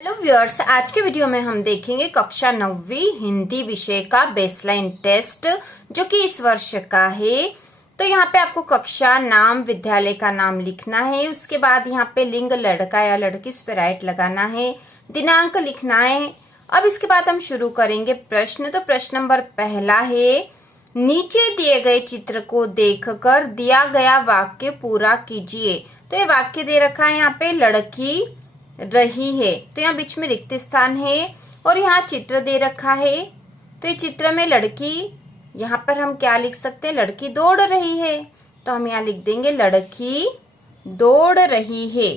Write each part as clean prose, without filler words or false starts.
Hello viewers, आज के video में हम देखेंगे कक्षा 9वीं हिंदी विषय का बेसलाइन टेस्ट जो कि इस वर्ष का है। तो यहाँ पे आपको कक्षा, नाम, विद्यालय का नाम लिखना है। उसके बाद यहाँ पे लिंग लड़का या लड़की, इस पे राइट लगाना है, दिनांक लिखना है। अब इसके बाद हम शुरू करेंगे प्रश्न। तो प्रश्न नंबर पहला है, नीचे दिए गए चित्र को देखकर दिया गया वाक्य पूरा कीजिए। तो ये वाक्य दे रखा है यहाँ पे लड़की रही है, तो यहाँ बीच में रिक्त स्थान है और यहाँ चित्र दे रखा है। तो ये चित्र में लड़की, यहाँ पर हम क्या लिख सकते हैं, लड़की दौड़ रही है। तो हम यहाँ लिख देंगे लड़की दौड़ रही है,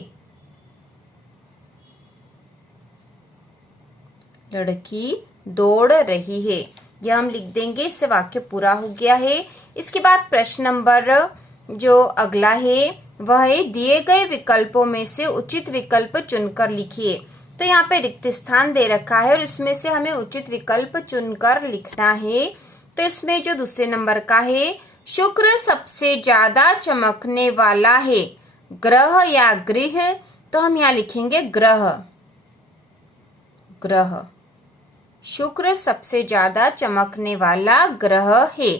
लड़की दौड़ रही है, यह हम लिख देंगे। इससे वाक्य पूरा हो गया है। इसके बाद प्रश्न नंबर जो अगला है वह है, दिए गए विकल्पों में से उचित विकल्प चुनकर लिखिए। तो यहाँ पे रिक्त स्थान दे रखा है और इसमें से हमें उचित विकल्प चुनकर लिखना है। तो इसमें जो दूसरे नंबर का है, शुक्र सबसे ज्यादा चमकने वाला है, ग्रह या गृह। तो हम यहाँ लिखेंगे ग्रह, ग्रह। शुक्र सबसे ज्यादा चमकने वाला ग्रह है।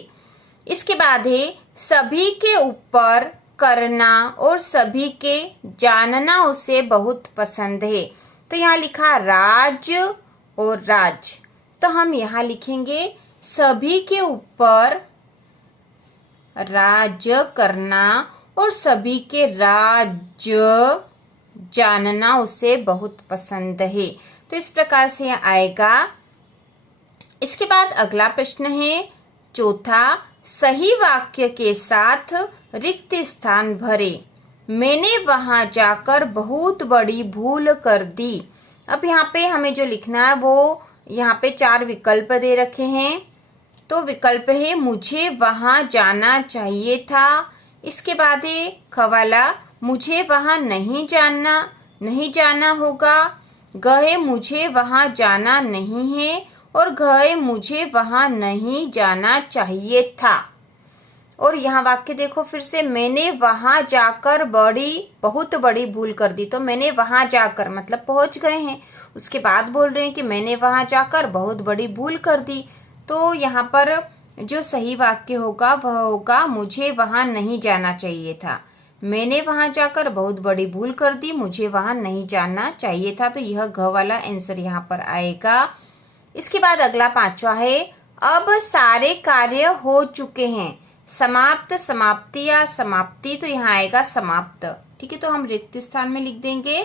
इसके बाद है, सभी के ऊपर करना और सभी के जानना उसे बहुत पसंद है। तो यहाँ लिखा राज और राज। तो हम यहाँ लिखेंगे सभी के ऊपर राज करना और सभी के राज जानना उसे बहुत पसंद है। तो इस प्रकार से यह आएगा। इसके बाद अगला प्रश्न है चौथा, सही वाक्य के साथ रिक्त स्थान भरे। मैंने वहां जाकर बहुत बड़ी भूल कर दी। अब यहाँ पे हमें जो लिखना है वो यहाँ पे 4 विकल्प दे रखे हैं। तो विकल्प है, मुझे वहां जाना चाहिए था। इसके बाद है ख वाला, मुझे वहां नहीं जाना होगा। ग है, मुझे वहां जाना नहीं है। और घ है, मुझे वहां नहीं जाना चाहिए था। और यहाँ वाक्य देखो फिर से, मैंने वहां जाकर बहुत बड़ी भूल कर दी। तो मैंने वहां जाकर मतलब पहुंच गए हैं, उसके बाद बोल रहे हैं कि मैंने वहां जाकर बहुत बड़ी भूल कर दी। तो यहाँ पर जो सही वाक्य होगा वह होगा, मुझे वहां नहीं जाना चाहिए था। मैंने वहां जाकर बहुत बड़ी भूल कर दी, मुझे वहां नहीं जाना चाहिए था। तो यह घ वाला आंसर यहाँ पर आएगा। इसके बाद अगला 5वां है, अब सारे कार्य हो चुके हैं। समाप्त, समाप्ति या समाप्ति। तो यहाँ आएगा समाप्त। ठीक है, तो हम रिक्त स्थान में लिख देंगे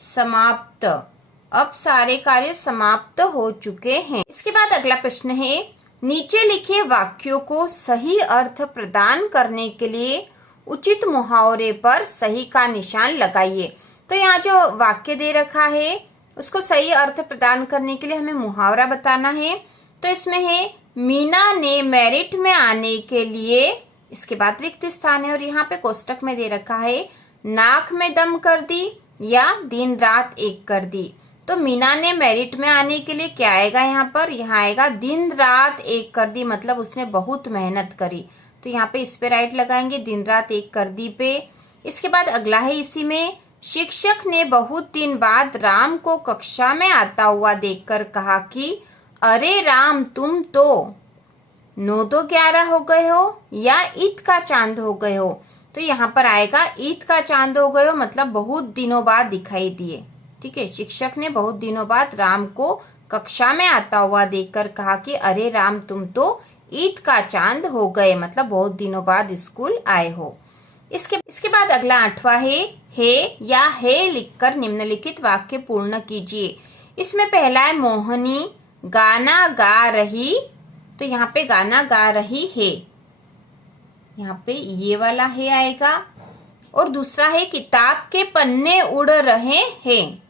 समाप्त। अब सारे कार्य समाप्त हो चुके हैं। इसके बाद अगला प्रश्न है, नीचे लिखे वाक्यों को सही अर्थ प्रदान करने के लिए उचित मुहावरे पर सही का निशान लगाइए। तो यहाँ जो वाक्य दे रखा है उसको सही अर्थ प्रदान करने के लिए हमें मुहावरा बताना है। तो इसमें है, मीना ने मेरिट में आने के लिए, इसके बाद रिक्त स्थान है और यहाँ पे कोष्टक में दे रखा है, नाक में दम कर दी या दिन रात एक कर दी। तो मीना ने मेरिट में आने के लिए क्या आएगा यहाँ पर, यहाँ आएगा दिन रात एक कर दी, मतलब उसने बहुत मेहनत करी। तो यहाँ पे इस पे राइट लगाएंगे, दिन रात एक कर दी पे। इसके बाद अगला है इसी में, शिक्षक ने बहुत दिन बाद राम को कक्षा में आता हुआ देखकर कहा कि अरे राम, तुम तो 9-11 हो गए हो या ईद का चांद हो गए हो। तो यहाँ पर आएगा ईद का चांद हो गए हो, मतलब बहुत दिनों बाद दिखाई दिए। ठीक है, शिक्षक ने बहुत दिनों बाद राम को कक्षा में आता हुआ देखकर कहा कि अरे राम, तुम तो ईद का चांद हो गए, मतलब बहुत दिनों बाद स्कूल आए हो। इसके बाद अगला 8वां है या है लिखकर निम्नलिखित वाक्य पूर्ण कीजिए। इसमें पहला है, मोहनी गाना गा रही। तो यहाँ पे गाना गा रही है, यहाँ पे ये वाला है आएगा। और दूसरा है, किताब के पन्ने उड़ रहे हैं।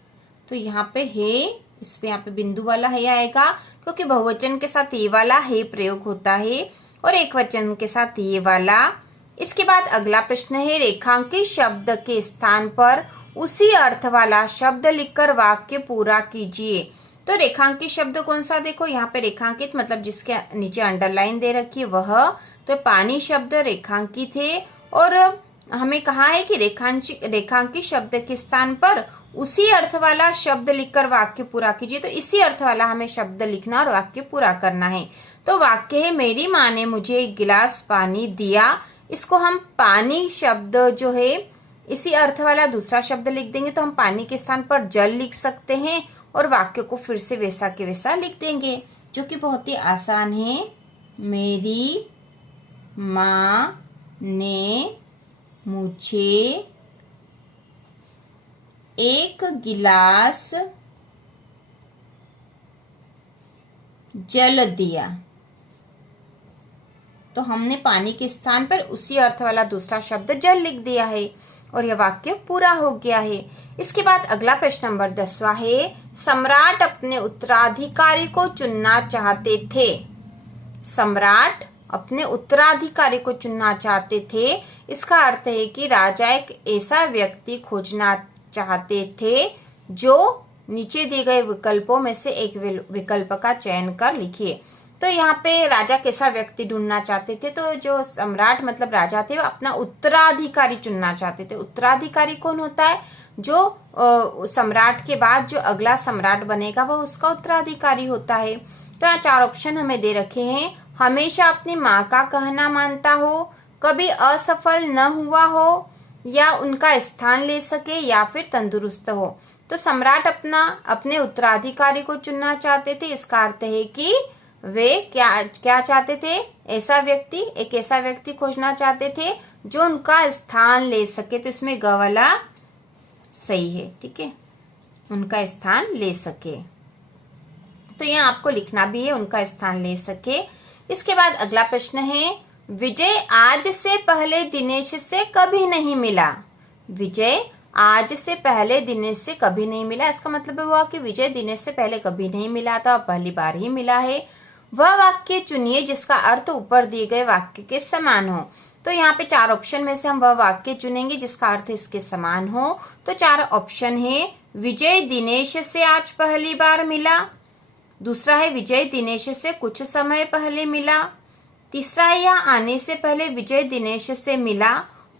तो यहाँ पे है, इस पे यहाँ पे बिंदु वाला है आएगा, क्योंकि बहुवचन के साथ ये वाला है प्रयोग होता है और एक वचन के साथ ये वाला। इसके बाद अगला प्रश्न है, रेखांकित शब्द के स्थान पर उसी अर्थ वाला शब्द लिखकर वाक्य पूरा कीजिए। तो रेखांकित शब्द कौन सा, देखो यहाँ पे रेखांकित मतलब जिसके नीचे अंडरलाइन दे रखी है वह। तो पानी शब्द रेखांकित है और हमें कहा है कि रेखांकित शब्द के स्थान पर उसी अर्थ वाला शब्द लिखकर वाक्य पूरा कीजिए। तो इसी अर्थ वाला हमें शब्द लिखना और वाक्य पूरा करना है। तो वाक्य है, मेरी माँ ने मुझे एक गिलास पानी दिया। इसको हम पानी शब्द जो है इसी अर्थ वाला दूसरा शब्द लिख देंगे, तो हम पानी के स्थान पर जल लिख सकते हैं और वाक्य को फिर से वैसा के वैसा लिख देंगे, जो कि बहुत ही आसान है। मेरी माँ ने मुझे एक गिलास जल दिया। तो हमने पानी के स्थान पर उसी अर्थ वाला दूसरा शब्द जल लिख दिया है और यह वाक्य पूरा हो गया है। इसके बाद अगला प्रश्न नंबर 10वां है, सम्राट अपने उत्तराधिकारी को चुनना चाहते थे। सम्राट अपने उत्तराधिकारी को चुनना चाहते थे, इसका अर्थ है कि राजा एक ऐसा व्यक्ति खोजना चाहते थे जो नीचे दिए गए विकल्पों में से एक विकल्प का चयन कर लिखिए। तो यहाँ पे राजा कैसा व्यक्ति ढूंढना चाहते थे, तो जो सम्राट मतलब राजा थे वो अपना उत्तराधिकारी चुनना चाहते थे। उत्तराधिकारी कौन होता है? जो सम्राट के बाद जो अगला सम्राट बनेगा वह उसका उत्तराधिकारी होता है। तो यहाँ 4 ऑप्शन हमें दे रखे हैं। हमेशा अपनी माँ का कहना मानता हो, कभी असफल न हुआ हो, या उनका स्थान ले सके, या फिर तंदुरुस्त हो। तो सम्राट अपने उत्तराधिकारी को चुनना चाहते थे, इसका अर्थ है कि वे क्या चाहते थे? एक ऐसा व्यक्ति खोजना चाहते थे जो उनका स्थान ले सके। तो इसमें ग वाला सही है, ठीक है, उनका स्थान ले सके। तो यहाँ आपको लिखना भी है उनका स्थान ले सके। इसके बाद अगला प्रश्न है, विजय आज से पहले दिनेश से कभी नहीं मिला। विजय आज से पहले दिनेश से कभी नहीं मिला, इसका मतलब हुआ कि विजय दिनेश से पहले कभी नहीं मिला था, पहली बार ही मिला है। वह वाक्य चुनिए जिसका अर्थ ऊपर दिए गए वाक्य के समान हो। तो यहाँ पे 4 ऑप्शन में से हम वह वाक्य चुनेंगे जिसका अर्थ इसके समान हो। तो 4 ऑप्शन है, विजय दिनेश से आज पहली बार मिला, दूसरा है विजय दिनेश से कुछ समय पहले मिला, तीसरा है यहाँ आने से पहले विजय दिनेश से मिला,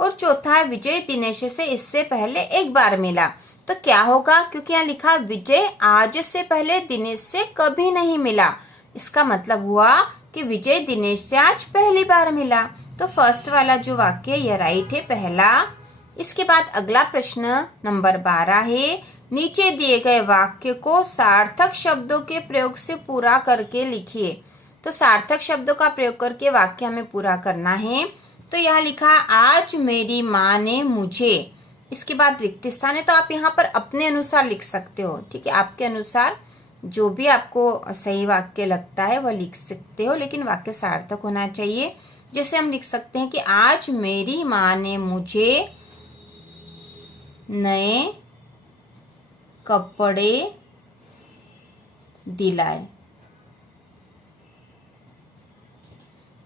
और चौथा है विजय दिनेश से इससे पहले एक बार मिला। तो क्या होगा? क्योंकि यहाँ लिखा विजय आज से पहले दिनेश से कभी नहीं मिला, इसका मतलब हुआ कि विजय दिनेश से आज पहली बार मिला। तो फर्स्ट वाला जो वाक्य यह राइट है, पहला। इसके बाद अगला प्रश्न नंबर 12 है, नीचे दिए गए वाक्य को सार्थक शब्दों के प्रयोग से पूरा करके लिखिए। तो सार्थक शब्दों का प्रयोग करके वाक्य हमें पूरा करना है। तो यहाँ लिखा आज मेरी माँ ने मुझे, इसके बाद रिक्त स्थान है, तो आप यहाँ पर अपने अनुसार लिख सकते हो, ठीक है, आपके अनुसार जो भी आपको सही वाक्य लगता है वह लिख सकते हो, लेकिन वाक्य सार्थक होना चाहिए। जैसे हम लिख सकते हैं कि आज मेरी माँ ने मुझे नए कपड़े दिलाए,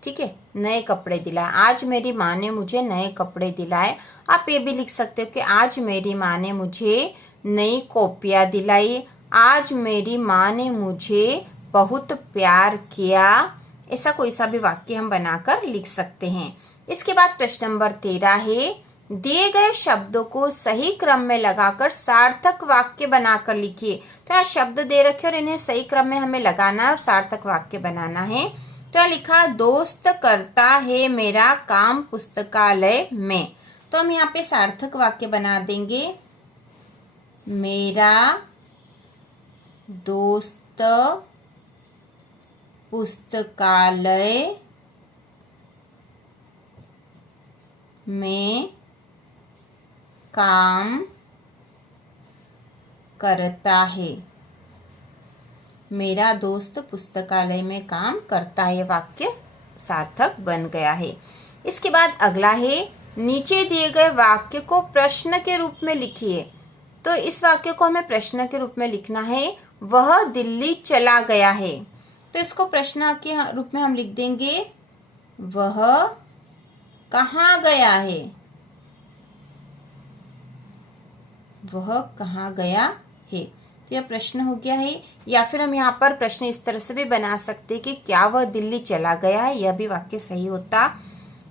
ठीक है, नए कपड़े दिलाए। आज मेरी माँ ने मुझे नए कपड़े दिलाए। आप ये भी लिख सकते हो कि आज मेरी माँ ने मुझे नई कॉपियाँ दिलाई, आज मेरी माँ ने मुझे बहुत प्यार किया। ऐसा कोई सा भी वाक्य हम बनाकर लिख सकते हैं। इसके बाद प्रश्न नंबर 13 है, दिए गए शब्दों को सही क्रम में लगाकर सार्थक वाक्य बनाकर लिखिए। तो यहाँ शब्द दे रखे और इन्हें सही क्रम में हमें लगाना है और सार्थक वाक्य बनाना है। तो यहाँ लिखा दोस्त करता है मेरा काम पुस्तकालय में। तो हम यहाँ पे सार्थक वाक्य बना देंगे, मेरा दोस्त पुस्तकालय में काम करता है। मेरा दोस्त पुस्तकालय में काम करता है, वाक्य सार्थक बन गया है। इसके बाद अगला है, नीचे दिए गए वाक्य को प्रश्न के रूप में लिखिए। तो इस वाक्य को हमें प्रश्न के रूप में लिखना है, वह दिल्ली चला गया है। तो इसको प्रश्न के रूप में हम लिख देंगे, वह कहाँ गया है, वह कहाँ गया है। तो यह प्रश्न हो गया है। या फिर हम यहाँ पर प्रश्न इस तरह से भी बना सकते हैं कि क्या वह दिल्ली चला गया है, यह भी वाक्य सही होता।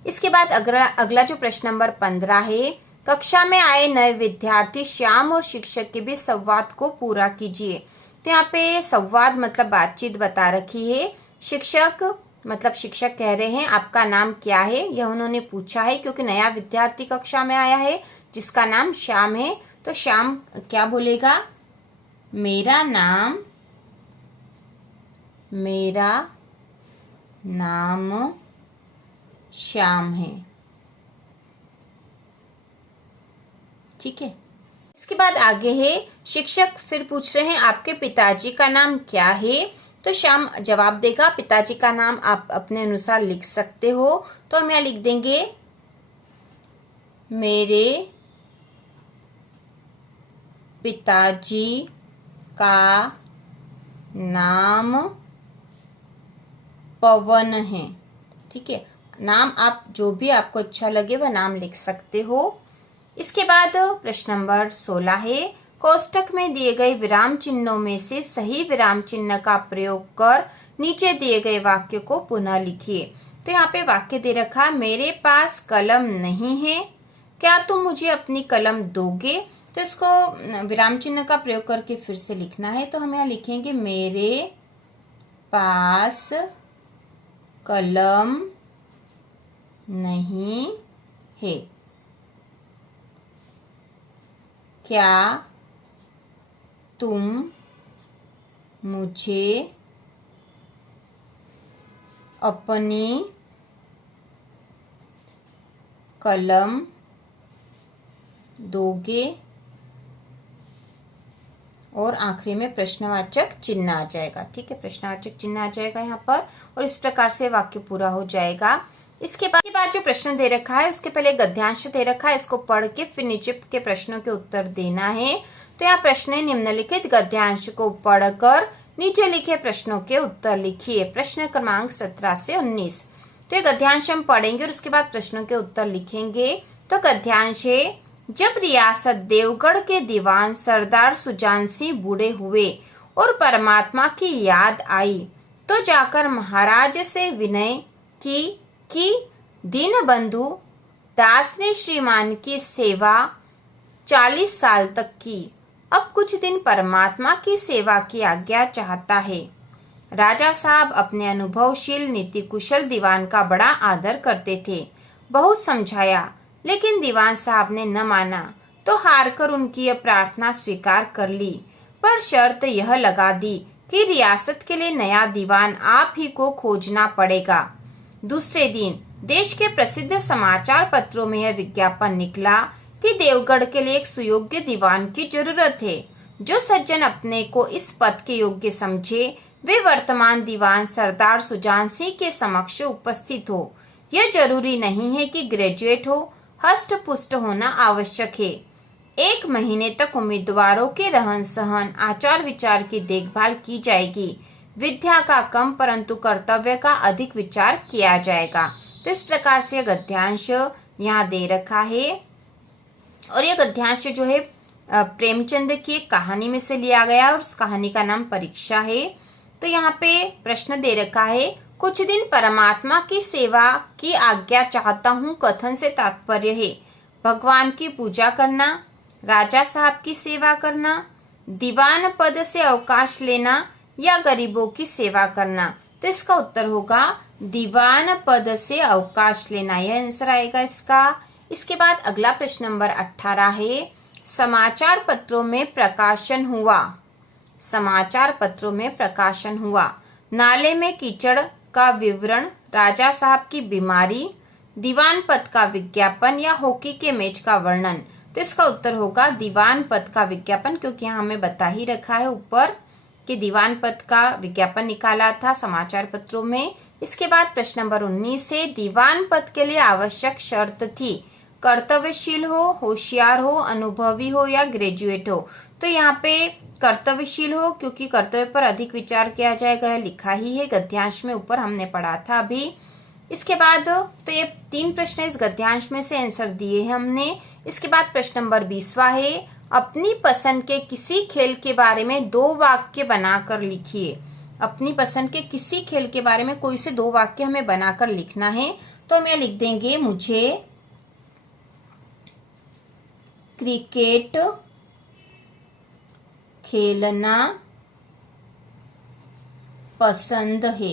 इसके बाद अगला जो प्रश्न नंबर 15 है, कक्षा में आए नए विद्यार्थी श्याम और शिक्षक के बीच संवाद को पूरा कीजिए। तो यहाँ पे संवाद मतलब बातचीत बता रखी है। शिक्षक मतलब शिक्षक कह रहे हैं आपका नाम क्या है, यह उन्होंने पूछा है क्योंकि नया विद्यार्थी कक्षा में आया है जिसका नाम श्याम है। तो श्याम क्या बोलेगा, मेरा नाम श्याम है। ठीक है। इसके बाद आगे है, शिक्षक फिर पूछ रहे हैं आपके पिताजी का नाम क्या है। तो श्याम जवाब देगा, पिताजी का नाम आप अपने अनुसार लिख सकते हो। तो हम यहाँ लिख देंगे, मेरे पिताजी का नाम पवन है। ठीक है, नाम आप जो भी आपको अच्छा लगे वह नाम लिख सकते हो। इसके बाद प्रश्न नंबर 16 है, कोष्टक में दिए गए विराम चिन्हों में से सही विराम चिन्ह का प्रयोग कर नीचे दिए गए वाक्य को पुनः लिखिए। तो यहाँ पे वाक्य दे रखा, मेरे पास कलम नहीं है, क्या तुम मुझे अपनी कलम दोगे। तो इसको विराम चिन्ह का प्रयोग करके फिर से लिखना है। तो हम यहाँ लिखेंगे, मेरे पास कलम नहीं है, क्या तुम मुझे अपनी कलम दोगे। और आखिरी में प्रश्नवाचक चिन्ह आ जाएगा। ठीक है, प्रश्नवाचक चिन्ह आ जाएगा यहाँ पर, और इस प्रकार से वाक्य पूरा हो जाएगा। इसके बाद जो प्रश्न दे रखा है उसके पहले गद्यांश दे रखा है, इसको पढ़ के फिर नीचे के प्रश्नों के उत्तर देना है। तो यहाँ प्रश्न है, निम्नलिखित गद्यांश को पढ़कर नीचे लिखे प्रश्नों के उत्तर लिखिए। प्रश्न क्रमांक 17 से 19। तो ये गद्यांश हम पढ़ेंगे और उसके बाद प्रश्नों के उत्तर लिखेंगे। तो गद्यांश है, जब रियासत देवगढ़ के दीवान सरदार सुजान सिंह बूढ़े हुए और परमात्मा की याद आई तो जाकर महाराज से विनय की कि दीनबंधु दास ने श्रीमान की सेवा 40 साल तक की, अब कुछ दिन परमात्मा की सेवा की आज्ञा चाहता है। राजा साहब अपने अनुभवशील नीति कुशल दीवान का बड़ा आदर करते थे। बहुत समझाया लेकिन दीवान साहब ने न माना, तो हार कर उनकी यह प्रार्थना स्वीकार कर ली, पर शर्त यह लगा दी कि रियासत के लिए नया दीवान आप ही को खोजना पड़ेगा। दूसरे दिन देश के प्रसिद्ध समाचार पत्रों में यह विज्ञापन निकला कि देवगढ़ के लिए एक सुयोग्य दीवान की जरूरत है। जो सज्जन अपने को इस पद के योग्य समझे वे वर्तमान दीवान सरदार सुजान सिंह के समक्ष उपस्थित हो। यह जरूरी नहीं है कि ग्रेजुएट हो, हष्ट पुष्ट होना आवश्यक है। 1 महीने तक उम्मीदवारों के रहन सहन आचार विचार की देखभाल की जाएगी। विद्या का कम परंतु कर्तव्य का अधिक विचार किया जाएगा। तो इस प्रकार से गद्यांश यहाँ दे रखा है, और यह गद्यांश जो है प्रेमचंद की एक कहानी में से लिया गया और उस कहानी का नाम परीक्षा है। तो यहाँ पे प्रश्न दे रखा है, कुछ दिन परमात्मा की सेवा की आज्ञा चाहता हूँ कथन से तात्पर्य है भगवान की पूजा करना, राजा साहब की सेवा करना, दीवान पद से अवकाश लेना या गरीबों की सेवा करना। तो इसका उत्तर होगा दीवान पद से अवकाश लेना, यह आंसर आएगा इसका। इसके बाद अगला प्रश्न नंबर 18 है, समाचार पत्रों में प्रकाशन हुआ। समाचार पत्रों में प्रकाशन हुआ, नाले में कीचड़ का विवरण, राजा साहब की बीमारी, दीवान पद का विज्ञापन या हॉकी के मैच का वर्णन। तो इसका उत्तर होगा दीवान पद का विज्ञापन, क्योंकि यहाँ हमें बता ही रखा है ऊपर कि दीवान पद का विज्ञापन निकाला था समाचार पत्रों में। इसके बाद प्रश्न नंबर 19 है, दीवान पद के लिए आवश्यक शर्त थी कर्तव्यशील हो, होशियार हो, अनुभवी हो या ग्रेजुएट हो। तो यहाँ पे कर्तव्यशील हो, क्योंकि कर्तव्य पर अधिक विचार किया जाएगा, लिखा ही है गद्यांश में, ऊपर हमने पढ़ा था अभी। इसके बाद तो ये 3 प्रश्न इस गद्यांश में से आंसर दिए हैं हमने। इसके बाद प्रश्न नंबर 20वां है, अपनी पसंद के किसी खेल के बारे में 2 वाक्य बनाकर लिखिए। अपनी पसंद के किसी खेल के बारे में कोई से 2 वाक्य हमें बनाकर लिखना है। तो हम यहाँ लिख देंगे, क्रिकेट खेलना पसंद है।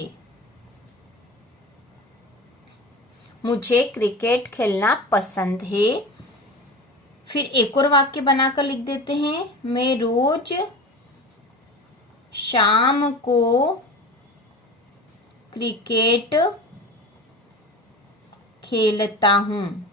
मुझे क्रिकेट खेलना पसंद है। फिर एक और वाक्य बनाकर लिख देते हैं, मैं रोज शाम को क्रिकेट खेलता हूँ।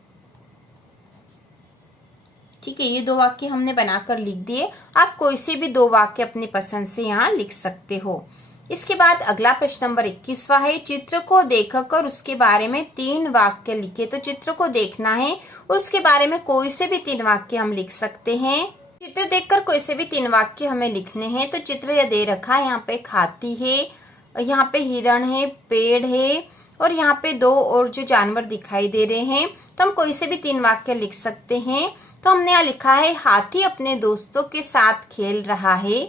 ठीक है, ये दो वाक्य हमने बनाकर लिख दिए। आप कोई से भी दो वाक्य अपनी पसंद से यहाँ लिख सकते हो। इसके बाद अगला प्रश्न नंबर 21वां है, चित्र को देखकर उसके बारे में 3 वाक्य लिखे। तो चित्र को देखना है और उसके बारे में कोई से भी 3 वाक्य हम लिख सकते हैं। चित्र देखकर कोई से भी 3 वाक्य हमें लिखने हैं। तो चित्र यह दे रखा है, यहाँ पे एक हाथी है, यहाँ पे हिरण है, पेड़ है और यहाँ पे 2 और जो जानवर दिखाई दे रहे हैं। तो हम कोई से भी 3 वाक्य लिख सकते हैं। तो हमने यहाँ लिखा है, हाथी अपने दोस्तों के साथ खेल रहा है।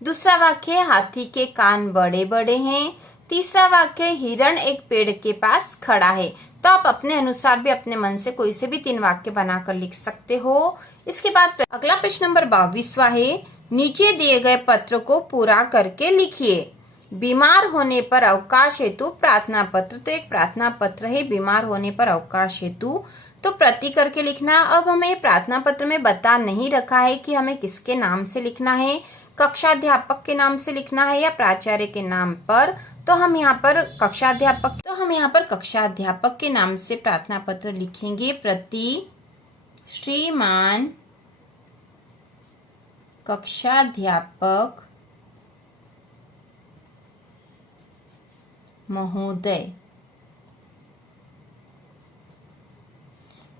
दूसरा वाक्य है, हाथी के कान बड़े बड़े हैं। तीसरा वाक्य है, हिरण एक पेड़ के पास खड़ा है। तो आप अपने अनुसार भी अपने मन से कोई से भी 3 वाक्य बनाकर लिख सकते हो। इसके बाद अगला प्रश्न नंबर 22वां है, नीचे दिए गए पत्र को पूरा करके लिखिए। बीमार होने पर अवकाश हेतु प्रार्थना पत्र। तो एक प्रार्थना पत्र है, बीमार होने पर अवकाश हेतु, तो प्रति करके लिखना। अब हमें प्रार्थना पत्र में बता नहीं रखा है कि हमें किसके नाम से लिखना है, कक्षाध्यापक के नाम से लिखना है या प्राचार्य के नाम पर। तो हम यहाँ पर कक्षाध्यापक के नाम से प्रार्थना पत्र लिखेंगे। प्रति श्रीमान कक्षाध्यापक महोदय।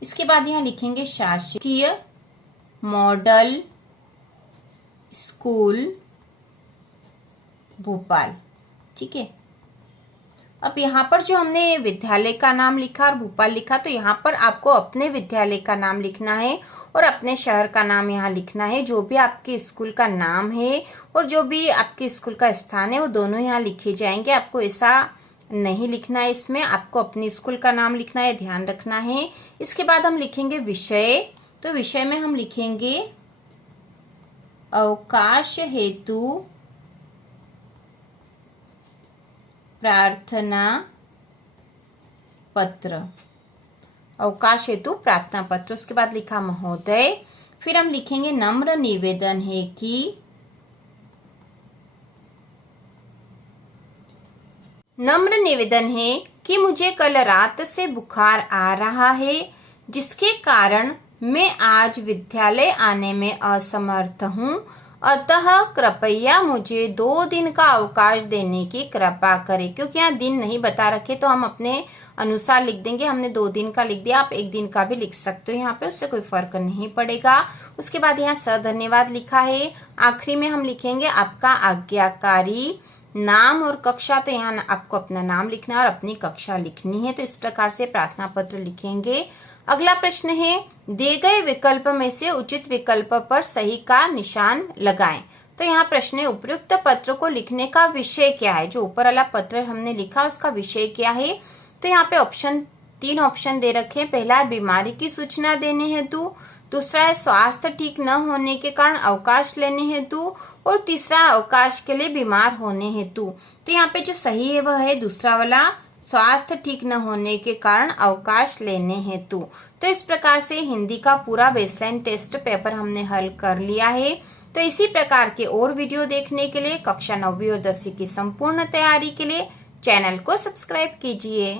इसके बाद यहाँ लिखेंगे शासकीय मॉडल स्कूल भोपाल। ठीक है, अब यहाँ पर जो हमने विद्यालय का नाम लिखा और भोपाल लिखा, तो यहाँ पर आपको अपने विद्यालय का नाम लिखना है और अपने शहर का नाम यहाँ लिखना है। जो भी आपके स्कूल का नाम है और जो भी आपके स्कूल का स्थान है वो दोनों यहाँ लिखे जाएंगे। आपको ऐसा नहीं लिखना है, इसमें आपको अपने स्कूल का नाम लिखना है, ध्यान रखना है। इसके बाद हम लिखेंगे विषय। तो विषय में हम लिखेंगे अवकाश हेतु प्रार्थना पत्र। अवकाश हेतु प्रार्थना पत्र। उसके बाद लिखा महोदय। फिर हम लिखेंगे नम्र निवेदन है कि मुझे कल रात से बुखार आ रहा है, जिसके कारण मैं आज विद्यालय आने में असमर्थ हूँ। अतः कृपया मुझे 2 दिन का अवकाश देने की कृपा करें। क्योंकि यहाँ दिन नहीं बता रखे तो हम अपने अनुसार लिख देंगे। हमने 2 दिन का लिख दिया, आप 1 दिन का भी लिख सकते हो यहाँ पे, उससे कोई फर्क नहीं पड़ेगा। उसके बाद यहाँ सधन्यवाद लिखा है। आखिरी में हम लिखेंगे आपका आज्ञाकारी नाम और कक्षा। तो यहाँ आपको अपना नाम लिखना है और अपनी कक्षा लिखनी है। तो इस प्रकार से प्रार्थना पत्र लिखेंगे। अगला प्रश्न है, दिए गए विकल्प में से उचित विकल्प पर सही का निशान लगाएं। तो यहाँ प्रश्न है, उपयुक्त पत्र को लिखने का विषय क्या है। जो ऊपर वाला पत्र हमने लिखा उसका विषय क्या है। तो यहाँ पे 3 ऑप्शन दे रखे हैं। पहला है बीमारी की सूचना देने हेतु, दूसरा है स्वास्थ्य ठीक न होने के कारण अवकाश लेने हेतु और तीसरा अवकाश के लिए बीमार होने हेतु। तो यहाँ पे जो सही है वह है दूसरा वाला, स्वास्थ्य ठीक न होने के कारण अवकाश लेने हेतु। तो इस प्रकार से हिंदी का पूरा बेसलाइन टेस्ट पेपर हमने हल कर लिया है। तो इसी प्रकार के और वीडियो देखने के लिए कक्षा 9वीं और 10वीं की संपूर्ण तैयारी के लिए चैनल को सब्सक्राइब कीजिए।